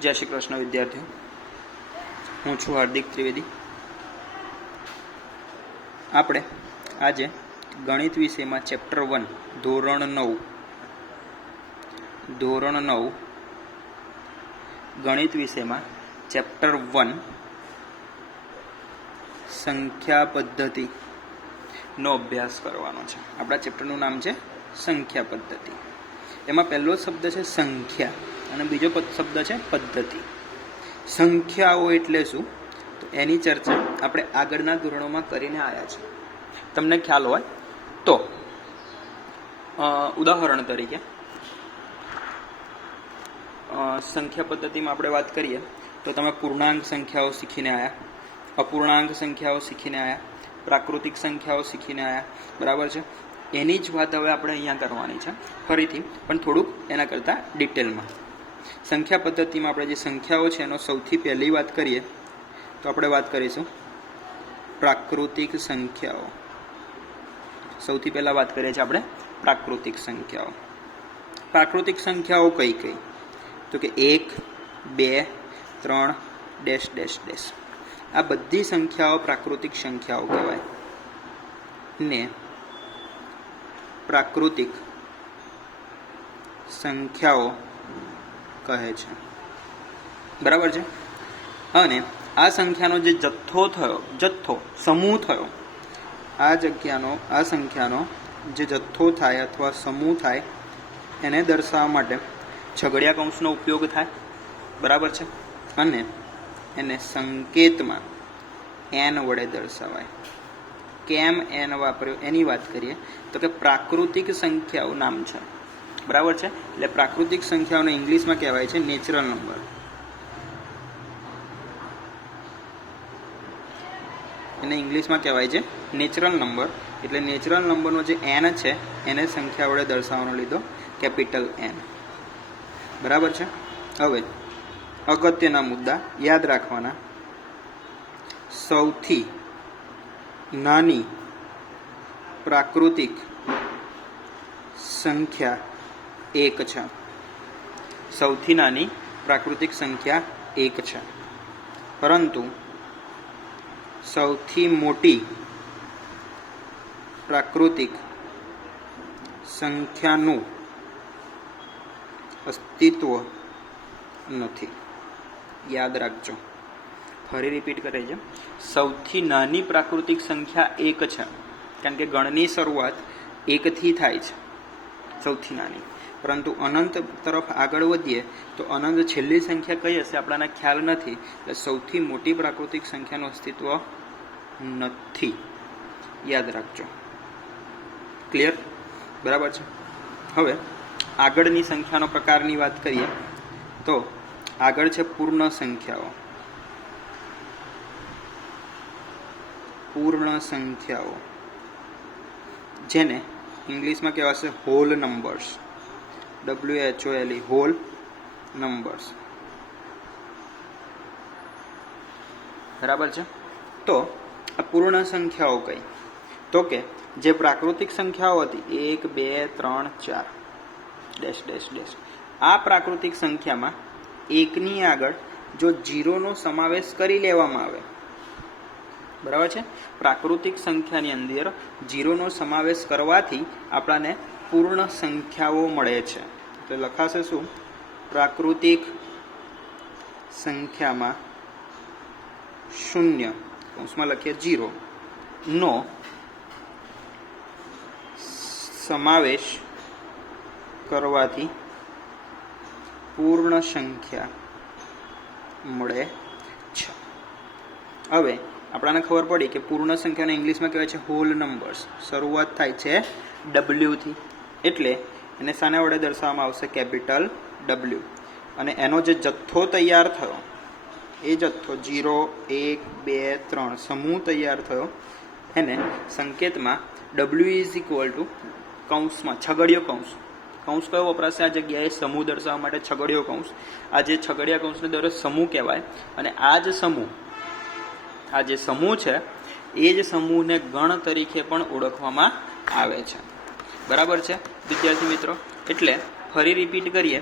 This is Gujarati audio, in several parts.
जय श्री कृष्ण विद्यार्थियों, हूँ छू हार्दिक त्रिवेदी। आपणे आज गणित विषय में चैप्टर 1 धोरण 9 गणित विषय में चैप्टर 1 संख्या पद्धति नो अभ्यास करवानो छे। आपणा चैप्टरनुं नाम छे संख्या पद्धति। एमां पहेलो शब्द छे संख्या અને બીજો શબ્દ છે પદ્ધતિ। સંખ્યાઓ એટલે શું, તો એની ચર્ચા આપણે આગળના ધોરણોમાં કરીને આવ્યા છે। તમને ખ્યાલ હોય તો ઉદાહરણ તરીકે સંખ્યા પદ્ધતિમાં આપણે વાત કરીએ તો તમે પૂર્ણાંક સંખ્યાઓ શીખીને આવ્યા, અપૂર્ણાંક સંખ્યાઓ શીખીને આવ્યા, પ્રાકૃતિક સંખ્યાઓ શીખીને આવ્યા, બરાબર છે। એની જ વાત હવે આપણે અહીંયા કરવાની છે ફરીથી, પણ થોડુંક એના કરતાં ડિટેલમાં। संख्या पद्धति में अपने संख्याओं है सौथी पहली बात करिए तो अपने बात करीशू प्राकृतिक संख्याओं। सौथी पहला बात करिए अपने प्राकृतिक संख्याओं। प्राकृतिक संख्याओं कई कई तो कि 1, 2, 3 डैश डैश डैश आ बधी संख्याओं प्राकृतिक संख्याओं कहवाय ने प्राकृतिक संख्याओं कहे छे, बराबर छे। अने आ संख्यानो जे जत्थो समूह थयो, आ संख्यानो जे जत्थो थाय अथवा समूह थाय एने दर्शाववा माटे छगड़िया कौंसनो उपयोग थाय, बराबर छे। अने एने संकेतमां एन वडे दर्शावाय। केम एन वापर्यो एनी वात करीए तो के प्राकृतिक संख्याओ नाम छे, बराबर है। એટલે પ્રાકૃતિક સંખ્યાઓને ઇંગ્લિશમાં કહેવાય છે નેચરલ નંબર। એને ઇંગ્લિશમાં કહેવાય છે નેચરલ નંબર। એટલે નેચરલ નંબરનો જે n છે એને સંખ્યા વડે દર્શાવવાનો લીધો કેપિટલ n, બરાબર છે। હવે અગત્યના મુદ્દા યાદ રાખવાના। સૌથી નાની પ્રાકૃતિક संख्या 1 છે। સૌથી નાની પ્રાકૃતિક સંખ્યા 1 છે, પરંતુ સૌથી મોટી પ્રાકૃતિક સંખ્યાનું અસ્તિત્વ નથી। યાદ રાખજો, ફરી રિપીટ કરે છે। સૌથી નાની પ્રાકૃતિક સંખ્યા 1 છે, કારણ કે ગણની શરૂઆત 1 થી થાય છે, સૌથી નાની। परंतु अनंत तरफ आगळ वधीए तो अनंत छेल्ली संख्या कई हशे आपणाने ख्याल नथी, એટલે સૌથી મોટી પ્રાકૃતિક સંખ્યાનું અસ્તિત્વ નથી। યાદ રાખજો, ક્લિયર, બરાબર છે। હવે આગળની સંખ્યાનો પ્રકારની વાત કરીએ તો આગળ છે પૂર્ણ સંખ્યાઓ। પૂર્ણ સંખ્યાઓ જેને ઇંગ્લિશમાં કહેવાશે whole numbers, WHOLE whole numbers, बराबर है। तो अपूर्ण संख्याओं कई तो के जे प्राकृतिक संख्याओं थी 1, 2, 3, 4 डैश डैश डैश आ प्राकृतिक संख्या में एक नी आगळ जो जीरो नो समावेश करी लेवामां आवे, बराबर है। प्राकृतिक संख्या नी अंदर जीरो नो समावेश करवाथी आपणाने पूर्ण संख्याओं मळे छे। तो लखाशे शुं, प्राकृतिक संख्या में 0 कौंसमां लखीए 0 नो समावेश करवाथी पूर्ण संख्या मळे छे। हवे आपणाने खबर पड़ी कि पूर्ण संख्या ने इंग्लिश में कहेवाय छे होल नंबर्स। शरूआत थाय छे W थी, एटले એને શાના વડે દર્શાવવામાં આવશે કેપિટલ W। અને એનો જે જથ્થો તૈયાર થયો એ જથ્થો 0, 1, 2, 3 સમૂહ તૈયાર થયો એને સંકેતમાં W = કૌંસમાં છગડીયો કૌંસ। કૌંસ કયો વપરાશે આ જગ્યાએ? સમૂહ દર્શાવવા માટે છગડીયો કૌંસ। આ જે છગડીયા કૌંસને દરે સમૂહ કહેવાય। અને આ જે સમૂહ છે એ જ સમૂહને ગણ તરીકે પણ ઓળખવામાં આવે છે, बराबर है विद्यार्थी मित्रों। एटले फरी रिपीट करिए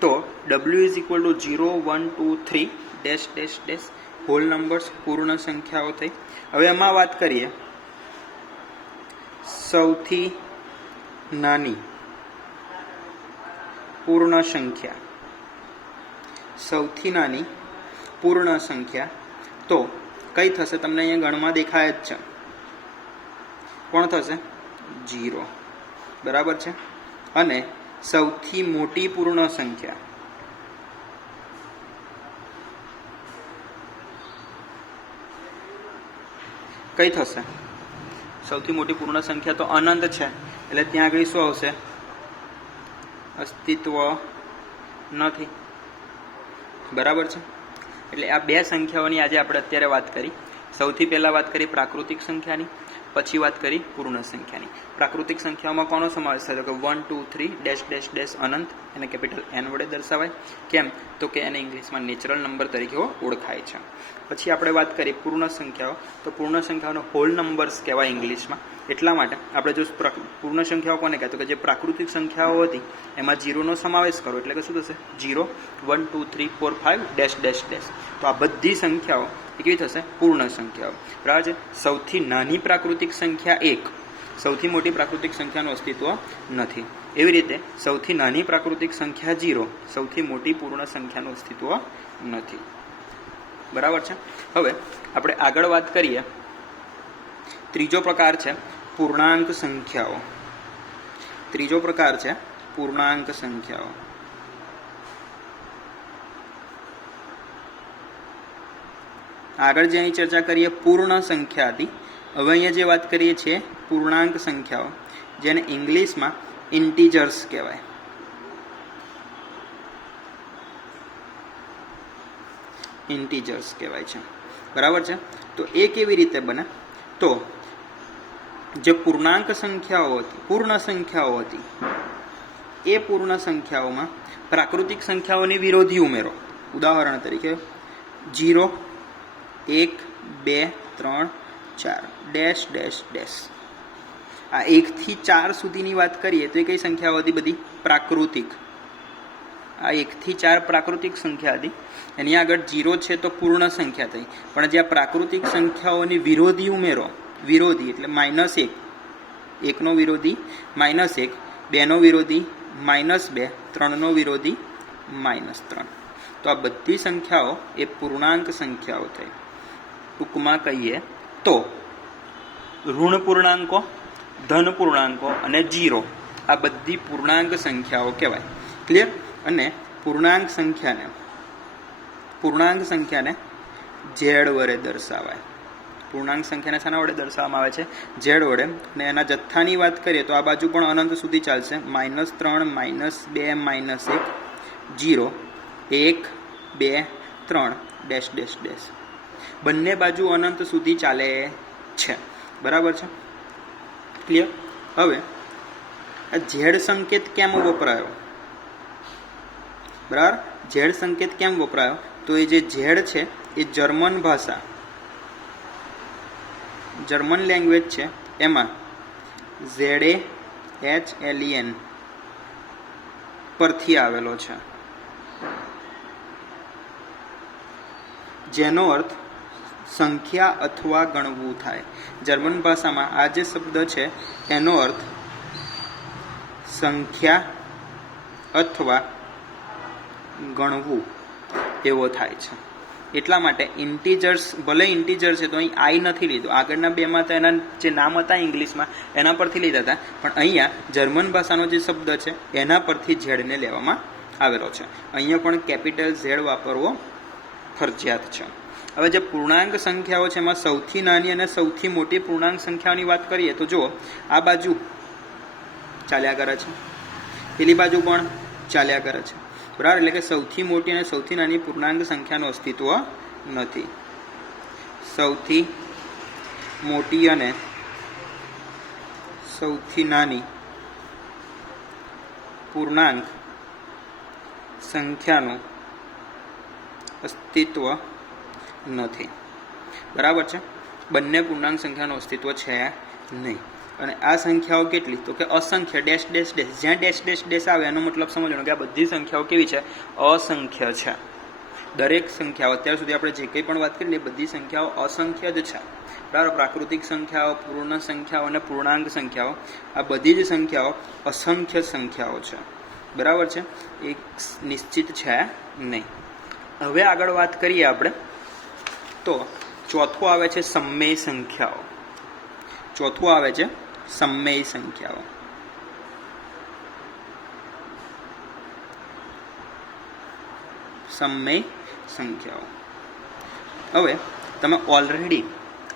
તો W is equal to 0 1 2 3 dash dash dash whole numbers પૂર્ણ સંખ્યાઓ થઈ. હવે એમાં વાત કરીએ સૌથી નાની પૂર્ણ સંખ્યા. સૌથી નાની પૂર્ણ સંખ્યા તો કઈ થશે? તમને અહીંયા ગણમાં દેખાય જ છે. કોણ થશે? 0. બરાબર છે. અને સૌથી મોટી પૂર્ણ સંખ્યા કઈ થશે? સૌથી મોટી પૂર્ણ સંખ્યા તો અનંત છે, એટલે ત્યાં આગળ શું આવશે? અસ્તિત્વ નથી. બરાબર છે. એટલે આ બે સંખ્યાઓની આજે આપણે અત્યારે વાત કરી. સૌથી પહેલા વાત કરી પ્રાકૃતિક સંખ્યાની, પછી વાત કરી પૂર્ણ સંખ્યાની. પ્રાકૃતિક સંખ્યાઓમાં કોનો સમાવેશ થાય? તો કે 1 2 3 ડેશ ડેશ ડેશ અનંત, એને કેપિટલ એન વડે દર્શાવાય. કેમ? તો કે એને ઇંગ્લિશમાં નેચરલ નંબર તરીકે ઓળખાય છે. પછી આપણે વાત કરીએ પૂર્ણ સંખ્યાઓ, તો પૂર્ણ સંખ્યાઓનો હોલ નંબર્સ કહેવાય ઇંગ્લિશમાં. એટલા માટે આપણે જો પૂર્ણ સંખ્યાઓ કોને કહેતો કે જે પ્રાકૃતિક સંખ્યાઓ હતી એમાં 0નો સમાવેશ કરો એટલે કે શું થશે? 0 1 2 3 4 5 ડેશ ડેશ ડેશ. તો આ બધી સંખ્યાઓ એ કેવી થશે? પૂર્ણ સંખ્યાઓ. બરાબર છે. સૌથી નાની પ્રાકૃતિક સંખ્યા 1, સૌથી મોટી પ્રાકૃતિક સંખ્યાનું અસ્તિત્વ નથી. એવી રીતે સૌથી નાની પ્રાકૃતિક સંખ્યા 0, સૌથી મોટી પૂર્ણ સંખ્યાનું અસ્તિત્વ નથી. બરાબર છે. હવે આપણે આગળ વાત કરીએ. ત્રીજો પ્રકાર છે પૂર્ણાંક સંખ્યાઓ. ત્રીજો પ્રકાર છે પૂર્ણાંક સંખ્યાઓ. આગળ જે અહીં ચર્ચા કરીએ પૂર્ણ સંખ્યા હતી, હવે અહીંયા જે વાત કરીએ છીએ પૂર્ણાંક સંખ્યાઓ, જેને ઇંગ્લિશમાં ઇન્ટીજર્સ કહેવાય. ઇન્ટીજર્સ કહેવાય છે. બરાબર છે. તો એ કેવી રીતે બને? તો જે પૂર્ણાંક સંખ્યાઓ હતી, પૂર્ણ સંખ્યાઓ હતી, એ પૂર્ણ સંખ્યાઓમાં પ્રાકૃતિક સંખ્યાઓની વિરોધી ઉમેરો. ઉદાહરણ તરીકે 0 1 2 3 4 ડેશ ડેશ ડેશ. આ 1 થી 4 સુધીની વાત કરીએ તો એ કઈ સંખ્યાઓ હતી? બધી પ્રાકૃતિક. આ 1 થી 4 પ્રાકૃતિક સંખ્યા હતી. એની આગળ 0 છે તો પૂર્ણ સંખ્યા થઈ. પણ જે આ પ્રાકૃતિક સંખ્યાઓની વિરોધી ઉમેરો, વિરોધી એટલે -1, 1નો વિરોધી -1, 2નો વિરોધી -2, 3નો વિરોધી -3. તો આ બધી સંખ્યાઓ એ પૂર્ણાંક સંખ્યાઓ થઈ. ટૂંકમાં કહીએ તો ઋણ પૂર્ણાંકો, ધન પૂર્ણાંકો અને 0 આ બધી પૂર્ણાંક સંખ્યાઓ કહેવાય. ક્લિયર? અને પૂર્ણાંક સંખ્યાને ઝેડ વડે દર્શાવાય. પૂર્ણાંક સંખ્યાને શાના વડે દર્શાવવામાં આવે છે? ઝેડ વડે. અને એના જથ્થાની વાત કરીએ તો આ બાજુ પણ અનંત સુધી ચાલશે. -3 -2 -1 0 1 2 3 ડેશ ડેશ ડેશ. બંને બાજુ અનંત સુધી ચાલે છે. બરાબર છે. ક્લિયર? હવે આ ઝેડ સંકેત કેમ વપરાયો? બરાબર, ઝેડ સંકેત કેમ વપરાયો? તો એ જે ઝેડ છે એ જર્મન ભાષા, જર્મન લેંગ્વેજ છે, એમાં ZAHLEN પરથી આવેલો છે, જેનો અર્થ સંખ્યા અથવા ગણવું થાય. જર્મન ભાષામાં આ જે શબ્દ છે એનો અર્થ સંખ્યા અથવા ગણવું એવો થાય છે. એટલા માટે ઇન્ટીજર્સ, ભલે ઇન્ટીજર છે તો અહીં આઈ નથી લીધું. આગળના બેમાં તો એના જે નામ હતા ઇંગ્લિશમાં એના પરથી લીધા હતા, પણ અહીંયા જર્મન ભાષાનો જે શબ્દ છે એના પરથી ઝેડને લેવામાં આવેલો છે. અહીંયા પણ કેપિટલ ઝેડ વાપરવો ફરજિયાત છે. હવે જે પૂર્ણાંક સંખ્યાઓ છે એમાં સૌથી નાની અને સૌથી મોટી પૂર્ણાંક સંખ્યાઓની વાત કરીએ તો જુઓ, આ બાજુ ચાલ્યા કરે છે, પેલી બાજુ પણ ચાલ્યા કરે છે. બરાબર? એટલે કે સૌથી મોટી અને સૌથી નાની પૂર્ણાંક સંખ્યાનું અસ્તિત્વ નથી. સૌથી મોટી અને સૌથી નાની પૂર્ણાંક સંખ્યાનું અસ્તિત્વ નથી. બરાબર છે? બંને પૂર્ણાંક સંખ્યાનું અસ્તિત્વ છે નહીં. અને આ સંખ્યાઓ કેટલી? તો કે અસંખ્ય ડેશ ડેશ ડેશ. જ્યાં ડેશ ડેશ ડેશ આવે એનો મતલબ સમજવાનો કે આ બધી સંખ્યાઓ કેવી છે? અસંખ્ય છે. દરેક સંખ્યાઓ અત્યાર સુધી આપણે જે કંઈ પણ વાત કરી એ બધી સંખ્યાઓ અસંખ્ય જ છે. બરાબર. પ્રાકૃતિક સંખ્યાઓ, પૂર્ણ સંખ્યાઓ અને પૂર્ણાંક સંખ્યાઓ, આ બધી જ સંખ્યાઓ અસંખ્ય સંખ્યાઓ છે. બરાબર છે. એક નિશ્ચિત છે નહીં. હવે આગળ વાત કરીએ આપણે તો ચોથું આવે છે સમમેય સંખ્યાઓ. ચોથું આવે છે સમમેય સંખ્યાઓ. સમમેય સંખ્યાઓ. હવે તમે ઓલરેડી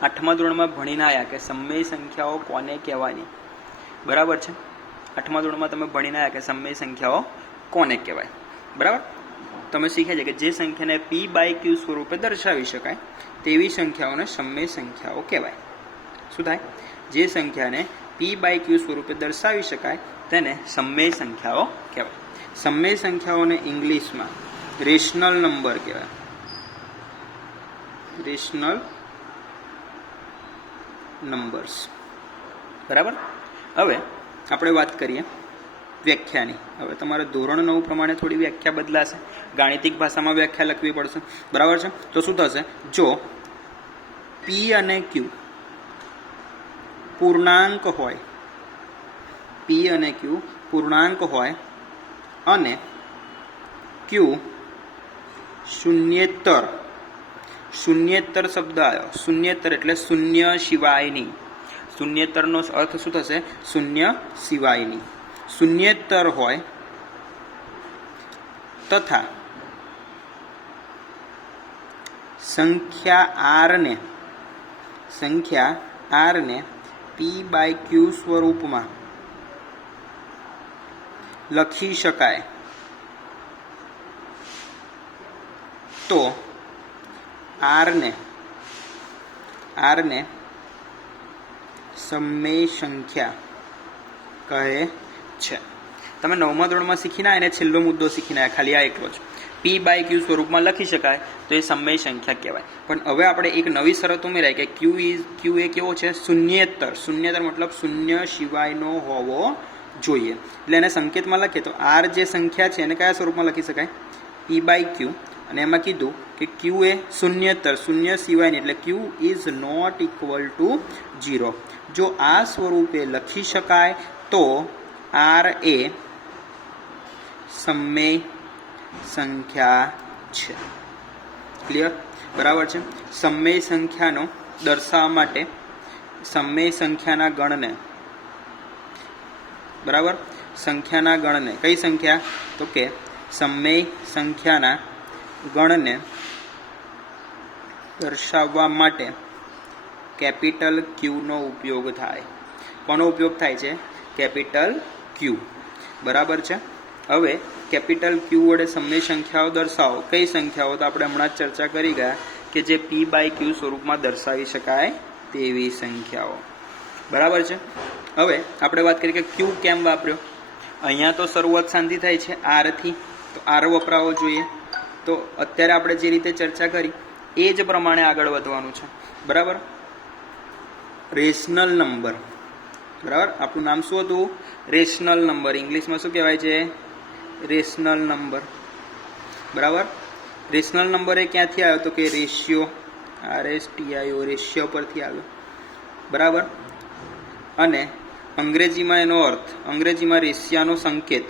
8મા ધોરણમાં ભણીને આવ્યા કે સમમેય સંખ્યાઓ કોને કહેવાની. બરાબર છે. 8મા ધોરણમાં તમે ભણીને આવ્યા કે સમમેય સંખ્યાઓ કોને કહેવાય. બરાબર. તમે શીખ્યા છે કે જે સંખ્યાને p/q સ્વરૂપે દર્શાવી શકાય તેવી સંખ્યાઓને સમમેય સંખ્યાઓ કહેવાય. શું થાય? જે સંખ્યાને p/q સ્વરૂપે દર્શાવી શકાય તેને સમમેય સંખ્યાઓ કહેવાય. સમમેય સંખ્યાઓને ઇંગ્લિશમાં રેશનલ નંબર કહેવાય. Rational numbers. બરાબર. હવે આપણે વાત કરીએ વ્યાખ્યાની. હવે તમારે ધોરણ 9 પ્રમાણે થોડી વ્યાખ્યા બદલાશે. ગાણિતિક ભાષામાં વ્યાખ્યા લખવી પડશે. બરાબર છે. તો શું થશે? જો p અને q પૂર્ણાંક હોય, p અને q પૂર્ણાંક હોય અને q શૂન્યેતર. શૂન્યેતર શબ્દ આવ્યો. શૂન્યેતર એટલે શૂન્ય સિવાયની. શૂન્યેતરનો અર્થ શું થશે? શૂન્ય સિવાયની. શૂન્યેતર હોય તથા સંખ્યા r ને p/q સ્વરૂપમાં લખી શકાય તો r ને સમમેય સંખ્યા કહે છે. તમે 9મા ધોરણમાં શીખીને આવ્યા અને છેલ્લો મુદ્દો શીખીને આવ્યા, ખાલી આ એકલો જ. p/q સ્વરૂપમાં લખી શકાય તો એ સમમેય સંખ્યા કહેવાય. પણ હવે આપણે એક નવી શરત ઉમેરાય કે q એ કેવો છે? શૂન્યેતર. શૂન્યેતર મતલબ શૂન્ય સિવાયનો હોવો જોઈએ. એટલે એને સંકેતમાં લખીએ તો r જે સંખ્યા છે એને કયા સ્વરૂપમાં લખી શકાય? p/q. અને એમાં કીધું કે q એ શૂન્યેતર, શૂન્ય સિવાયની, એટલે q is not equal to 0. જો આ સ્વરૂપે લખી શકાય તો r એ સમમેય સંખ્યા છે. ક્લિયર? બરાબર છે. સમમેય સંખ્યાનો દર્શાવવા માટે સમમેય સંખ્યાના ગણને, બરાબર, સંખ્યાના ગણને, કઈ સંખ્યા? તો કે સમમેય સંખ્યાના ગણને દર્શાવવા માટે કેપિટલ Q નો ઉપયોગ થાય. કોનો ઉપયોગ થાય છે? Capital Q. બરાબર છે. હવે કેપિટલ Q વડે સમમેય સંખ્યાઓ દર્શાવો. કઈ સંખ્યાઓ? તો આપણે હમણાં જ ચર્ચા કરી ગયા કે જે p/q સ્વરૂપમાં દર્શાવી શકાય તેવી સંખ્યાઓ. બરાબર છે. હવે આપણે વાત કરીએ કે Q કેમ વાપર્યો. અહીંયા તો શરૂઆત શાંતિ થાય છે r થી, તો r વપરાવો જોઈએ. તો અત્યારે આપણે જે રીતે ચર્ચા કરી એ જ પ્રમાણે આગળ વધવાનું છે. બરાબર. Rational number. બરાબર. આપણું નામ શું હતું? Rational number. ઇંગ્લિશમાં શું કહેવાય છે? Rational number. બરાબર. રેશનલ નંબર એ ક્યાંથી આવ્યો? તો કે રેશિયો, RSTIO, રેશિયો પરથી આવ્યો. બરાબર. અને અંગ્રેજીમાં એનો અર્થ, અંગ્રેજીમાં રેશિયાનો સંકેત,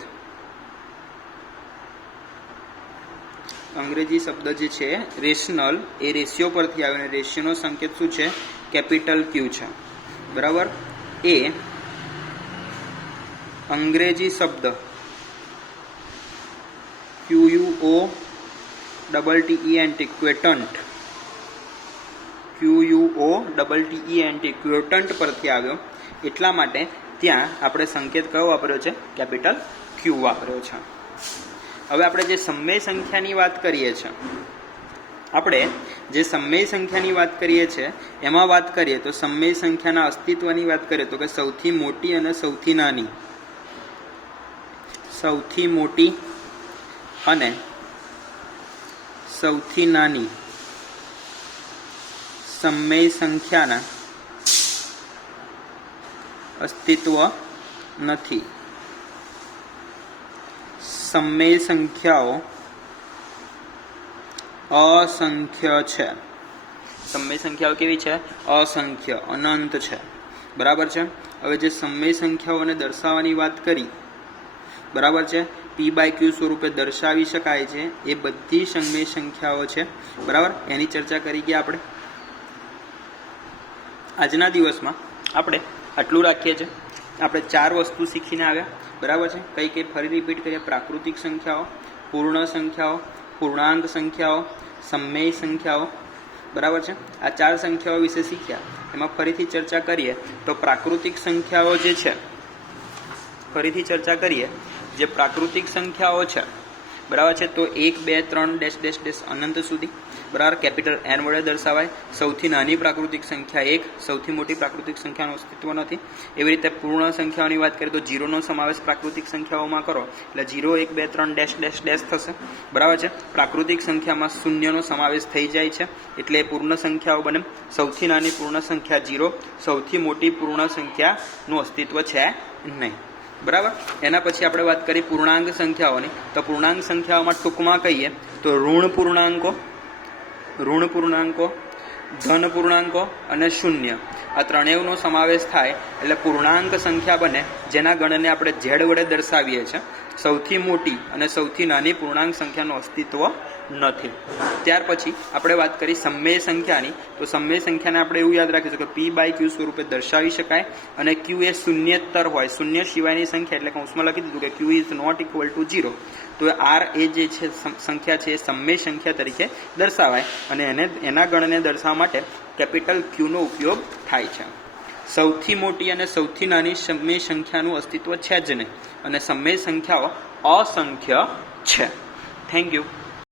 અંગ્રેજી શબ્દ જે છે રેશનલ એ રેશિયો પરથી આવ્યો અને રેશિયોનો સંકેત શું છે? કેપિટલ Q છે. બરાબર. એ અંગ્રેજી શબ્દ QUOTTENT, ક્વેટન્ટ, QUOTTENT, ક્વેટન્ટ પરથી આવ્યો. એટલા માટે ત્યાં આપણે સંકેત કયો વાપર્યો છે? કેપિટલ Q વાપર્યો છે. હવે આપણે જે સમમેય સંખ્યાની વાત કરીએ છીએ, આપણે જે સમમેય સંખ્યાની વાત કરીએ છીએ એમાં વાત કરીએ તો સમમેય સંખ્યાના અસ્તિત્વની વાત કરીએ તો કે સૌથી મોટી અને સૌથી નાની, સૌથી મોટી અને સૌથી નાની સમમેય સંખ્યાના અસ્તિત્વ નથી. સમમેય સંખ્યાઓ અસંખ્ય છે. સમમેય સંખ્યાઓ કેવી છે? અસંખ્ય, અનંત છે. બરાબર છે. હવે જે સમમેય સંખ્યાઓને દર્શાવવાની વાત કરી, બરાબર છે, p/q સ્વરૂપે દર્શાવી શકાય છે એ બધી સમમેય સંખ્યાઓ છે. બરાબર, એની ચર્ચા કરી ગયા આપણે. આજના દિવસમાં આપણે આટલું રાખીએ છીએ. આપણે 4 વસ્તુ શીખીને આવ્યા. બરાબર છે. કઈ કઈ ફરી રિપીટ કરીએ? પ્રાકૃતિક સંખ્યાઓ, પૂર્ણ સંખ્યાઓ, પૂર્ણાંક સંખ્યાઓ, સમમેય સંખ્યાઓ. બરાબર છે. આ 4 સંખ્યાઓ વિશે શીખ્યા. એમાં ફરીથી ચર્ચા કરીએ તો પ્રાકૃતિક સંખ્યાઓ જે છે, ફરીથી ચર્ચા કરીએ, જે પ્રાકૃતિક સંખ્યાઓ છે, બરાબર છે, તો 1 2 3 ડેશ ડેશ ડેશ અનંત સુધી, બરાબર, કેપિટલ n વડે દર્શાવાય. સૌથી નાની પ્રાકૃતિક સંખ્યા 1, સૌથી મોટી પ્રાકૃતિક સંખ્યાનું અસ્તિત્વ નથી. એવી રીતે પૂર્ણ સંખ્યાઓની વાત કરીએ તો 0નો સમાવેશ પ્રાકૃતિક સંખ્યાઓમાં કરો એટલે 0 1 2 3 ડેશ ડેશ ડેશ થશે. બરાબર છે. પ્રાકૃતિક સંખ્યામાં શૂન્યનો સમાવેશ થઈ જાય છે એટલે પૂર્ણ સંખ્યાઓ બને. સૌથી નાની પૂર્ણ સંખ્યા 0, સૌથી મોટી પૂર્ણ સંખ્યાનું અસ્તિત્વ છે નહીં. બરાબર. એના પછી આપણે વાત કરી પૂર્ણાંક સંખ્યાઓની. તો પૂર્ણાંક સંખ્યાઓમાં ટૂંકમાં કહીએ તો ઋણ પૂર્ણાંકો, ધન પૂર્ણાંકો અને શૂન્ય, આ ત્રણેયનો સમાવેશ થાય એટલે પૂર્ણાંક સંખ્યા બને, જેના ગણને આપણે ઝેડ વડે દર્શાવીએ છીએ. સૌથી મોટી અને સૌથી નાની પૂર્ણાંક સંખ્યાનું અસ્તિત્વ નથી. ત્યાર પછી આપણે વાત કરી સમમેય સંખ્યાની. તો સમમેય સંખ્યાને આપણે એવું યાદ રાખીશું કે p/q સ્વરૂપે દર્શાવી શકાય અને q એ શૂન્યેતર હોય, શૂન્ય સિવાયની સંખ્યા, એટલે કૌંસમાં લખી દીધું કે q is not equal to 0. તો r એ જે છે સંખ્યા છે એ સમમેય સંખ્યા તરીકે દર્શાવાય અને એના ગણને દર્શાવવા માટે કેપિટલ q નો ઉપયોગ થાય છે. સૌથી મોટી અને સૌથી નાની સમમેય સંખ્યાનું અસ્તિત્વ છે જ નહીં અને સમમેય સંખ્યાઓ અસંખ્ય છે. Thank you.